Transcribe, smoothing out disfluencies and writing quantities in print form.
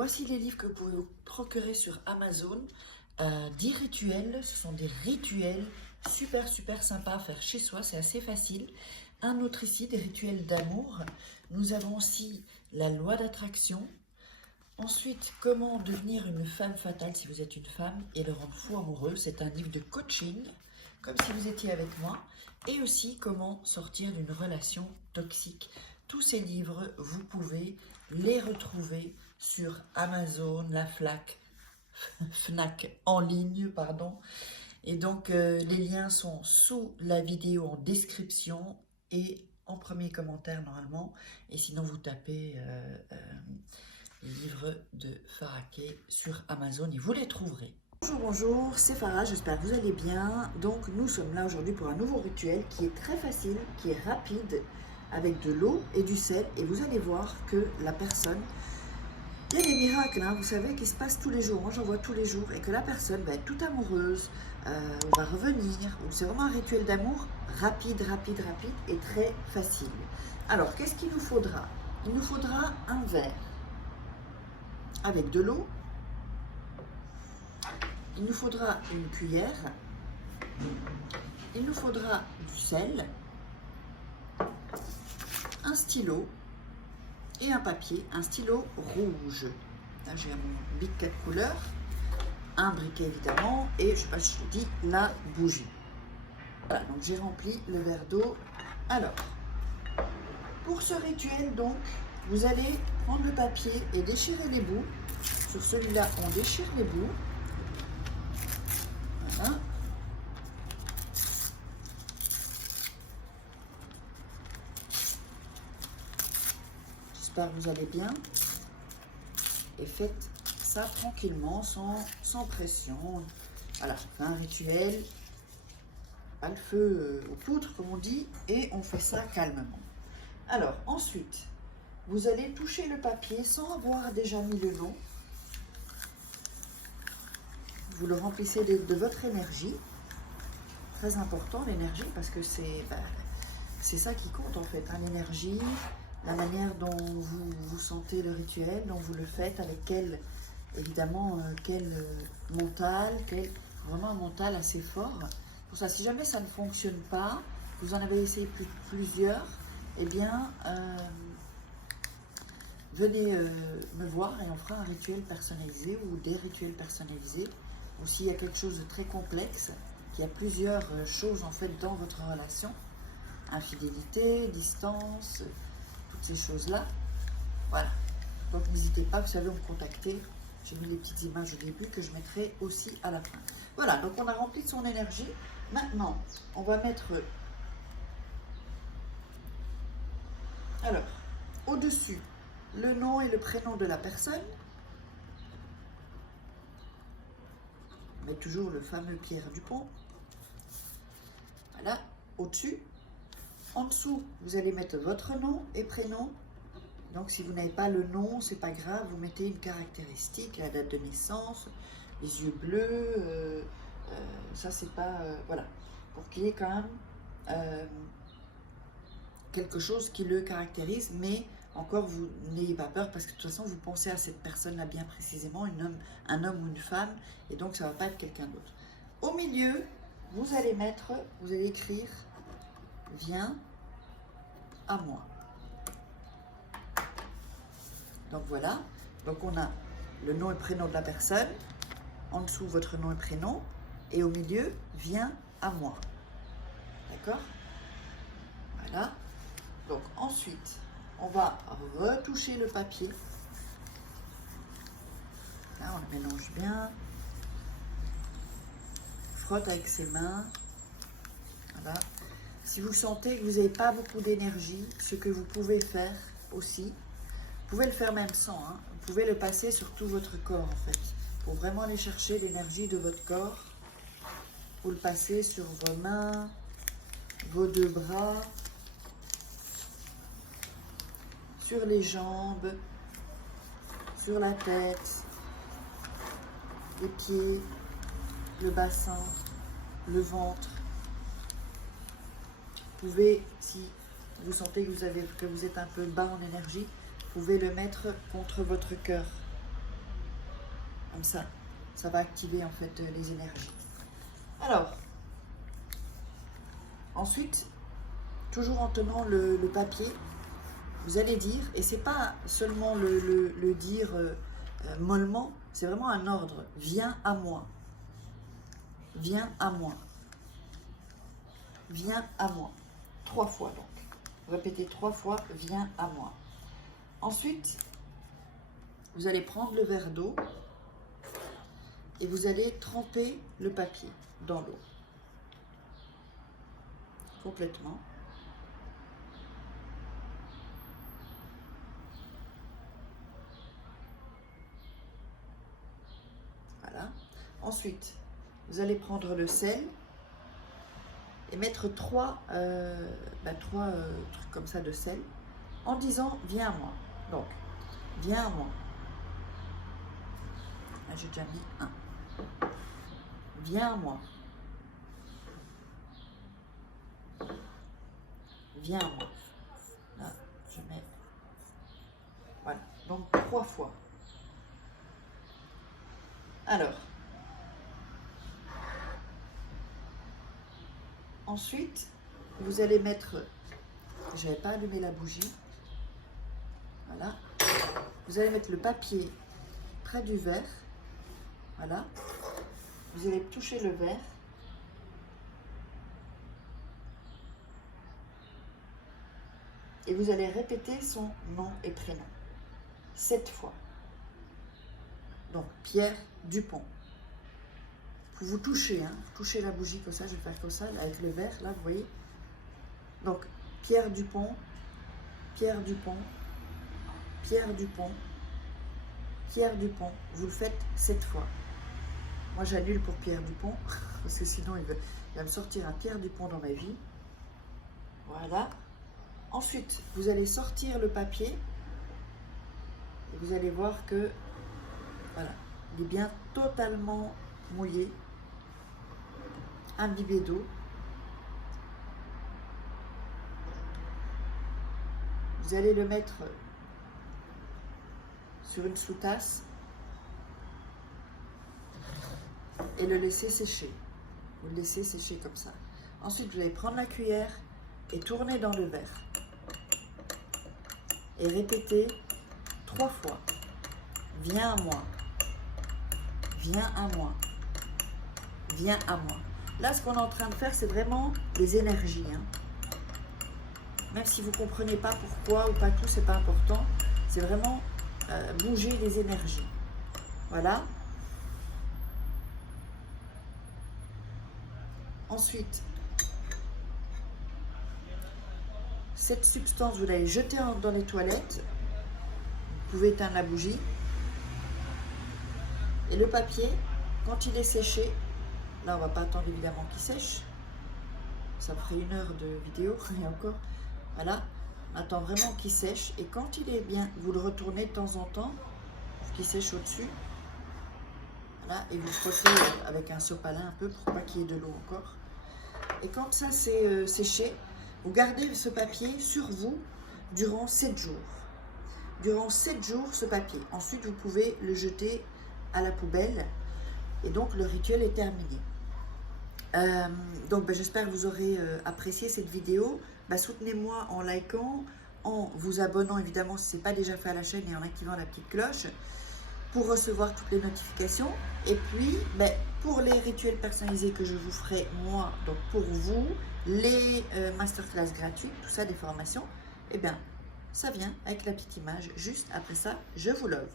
voici les livres que vous pouvez vous procurer sur Amazon. 10 rituels, ce sont des rituels super sympas à faire chez soi, c'est assez facile. Un autre ici, des rituels d'amour. Nous avons aussi la loi d'attraction. Ensuite, comment devenir une femme fatale si vous êtes une femme et le rendre fou amoureux. C'est un livre de coaching, comme si vous étiez avec moi. Et aussi, comment sortir d'une relation toxique. Tous ces livres, vous pouvez les retrouver sur Amazon, la Fnac en ligne, pardon. Et donc, les liens sont sous la vidéo en description et en premier commentaire normalement. Et sinon, vous tapez livres de Faraké sur Amazon et vous les trouverez. Bonjour, c'est Farah, j'espère que vous allez bien. Donc, nous sommes là aujourd'hui pour un nouveau rituel qui est très facile, qui est rapide, avec de l'eau et du sel. Et vous allez voir que la personne... Il y a des miracles, hein, vous savez, qui se passent tous les jours. Moi, j'en vois tous les jours. Et que la personne va être toute amoureuse, on va revenir. C'est vraiment un rituel d'amour rapide et très facile. Alors, qu'est-ce qu'il nous faudra? Il nous faudra un verre avec de l'eau. Il nous faudra une cuillère. Il nous faudra du sel, un stylo et un papier, un stylo rouge. Là, j'ai mon bic 4 couleurs, un briquet évidemment, et je ne sais pas si je dis la bougie. Voilà, donc j'ai rempli le verre d'eau. Alors, pour ce rituel, donc, vous allez prendre le papier et déchirer les bouts. Sur celui-là, on déchire les bouts. Voilà. J'espère que vous allez bien. Et faites ça tranquillement, sans pression. Voilà, on fait un rituel, pas le feu aux poutres, comme on dit, et on fait ça calmement. Alors, ensuite, vous allez toucher le papier sans avoir déjà mis le nom. Vous le remplissez de votre énergie. Très important, l'énergie, parce que c'est ça qui compte, en fait, hein, l'énergie, la manière dont vous sentez le rituel, dont vous le faites, avec quel mental, vraiment un mental assez fort. Pour ça, si jamais ça ne fonctionne pas, vous en avez essayé plusieurs, eh bien, venez me voir et on fera un rituel personnalisé ou des rituels personnalisés. Ou s'il y a quelque chose de très complexe, qu'il y a plusieurs choses en fait dans votre relation, infidélité, distance, toutes ces choses-là. Voilà. Donc n'hésitez pas, vous savez, me contacter. J'ai mis les petites images au début que je mettrai aussi à la fin. Voilà, donc on a rempli de son énergie. Maintenant, on va mettre... Alors, au-dessus, le nom et le prénom de la personne. On met toujours le fameux Pierre Dupont. Voilà, au-dessus. En dessous, vous allez mettre votre nom et prénom. Donc, si vous n'avez pas le nom, c'est pas grave, vous mettez une caractéristique, la date de naissance, les yeux bleus, ça c'est pas... voilà, pour qu'il y ait quand même quelque chose qui le caractérise, mais encore, vous n'ayez pas peur, parce que de toute façon, vous pensez à cette personne-là bien précisément, un homme ou une femme, et donc ça ne va pas être quelqu'un d'autre. Au milieu, vous allez écrire « Viens à moi ». Donc voilà, donc on a le nom et prénom de la personne, en dessous votre nom et prénom, et au milieu, viens à moi. D'accord? Voilà. Donc ensuite, on va retoucher le papier. Là, on le mélange bien. Frotte avec ses mains. Voilà. Si vous sentez que vous n'avez pas beaucoup d'énergie, ce que vous pouvez faire aussi, vous pouvez le faire même sans, hein. Vous pouvez le passer sur tout votre corps en fait. Pour vraiment aller chercher l'énergie de votre corps. Vous le passez sur vos mains, vos deux bras, sur les jambes, sur la tête, les pieds, le bassin, le ventre. Vous pouvez, si vous sentez que vous êtes un peu bas en énergie, vous pouvez le mettre contre votre cœur. Comme ça va activer en fait les énergies. Alors, ensuite, toujours en tenant le papier, vous allez dire, et c'est pas seulement le dire mollement, c'est vraiment un ordre. Viens à moi. Viens à moi. Viens à moi. 3 fois donc. Répétez 3 fois, viens à moi. Ensuite, vous allez prendre le verre d'eau et vous allez tremper le papier dans l'eau. Complètement. Voilà. Ensuite, vous allez prendre le sel et mettre 3 trucs comme ça de sel en disant viens à moi. Donc, viens à moi. Là, j'ai déjà mis 1. Viens à moi. Viens à moi. Là, je mets. Voilà. Donc 3 fois. Alors. Ensuite, vous allez mettre. Je n'avais pas allumé la bougie. Voilà. Vous allez mettre le papier près du verre. Voilà. Vous allez toucher le verre. Et vous allez répéter son nom et prénom 7 fois. Donc, Pierre Dupont. Vous touchez, hein, vous touchez la bougie comme ça, je vais faire comme ça, avec le verre, là, vous voyez. Donc, Pierre Dupont, Pierre Dupont, Pierre Dupont, Pierre Dupont. Vous le faites 7 fois. Moi, j'annule pour Pierre Dupont, parce que sinon, il va me sortir un Pierre Dupont dans ma vie. Voilà. Ensuite, vous allez sortir le papier et vous allez voir que, voilà, il est bien totalement mouillé, imbibé d'eau. Vous allez le mettre sur une sous-tasse et le laisser sécher. Vous le laissez sécher comme ça. Ensuite, vous allez prendre la cuillère et tourner dans le verre. Et répéter 3 fois. Viens à moi. Viens à moi. Viens à moi. Là, ce qu'on est en train de faire, c'est vraiment les énergies. Hein. Même si vous ne comprenez pas pourquoi ou pas tout, c'est pas important. C'est vraiment bouger les énergies. Voilà. Ensuite, cette substance, vous l'allez jeter dans les toilettes. Vous pouvez éteindre la bougie. Et le papier, quand il est séché, là, on ne va pas attendre évidemment qu'il sèche. Ça ferait 1 heure de vidéo, et encore. Voilà, on attend vraiment qu'il sèche. Et quand il est bien, vous le retournez de temps en temps, pour qu'il sèche au-dessus. Voilà, et vous frottez avec un sopalin un peu pour pas qu'il y ait de l'eau encore. Et quand ça c'est séché, vous gardez ce papier sur vous durant 7 jours. Durant 7 jours, ce papier. Ensuite, vous pouvez le jeter à la poubelle. Et donc, le rituel est terminé. Donc, j'espère que vous aurez apprécié cette vidéo. Soutenez-moi en likant, en vous abonnant évidemment si ce n'est pas déjà fait à la chaîne et en activant la petite cloche pour recevoir toutes les notifications. Et puis, pour les rituels personnalisés que je vous ferai, moi, donc pour vous, les masterclass gratuites, tout ça, des formations, ça vient avec la petite image juste après ça. Je vous love.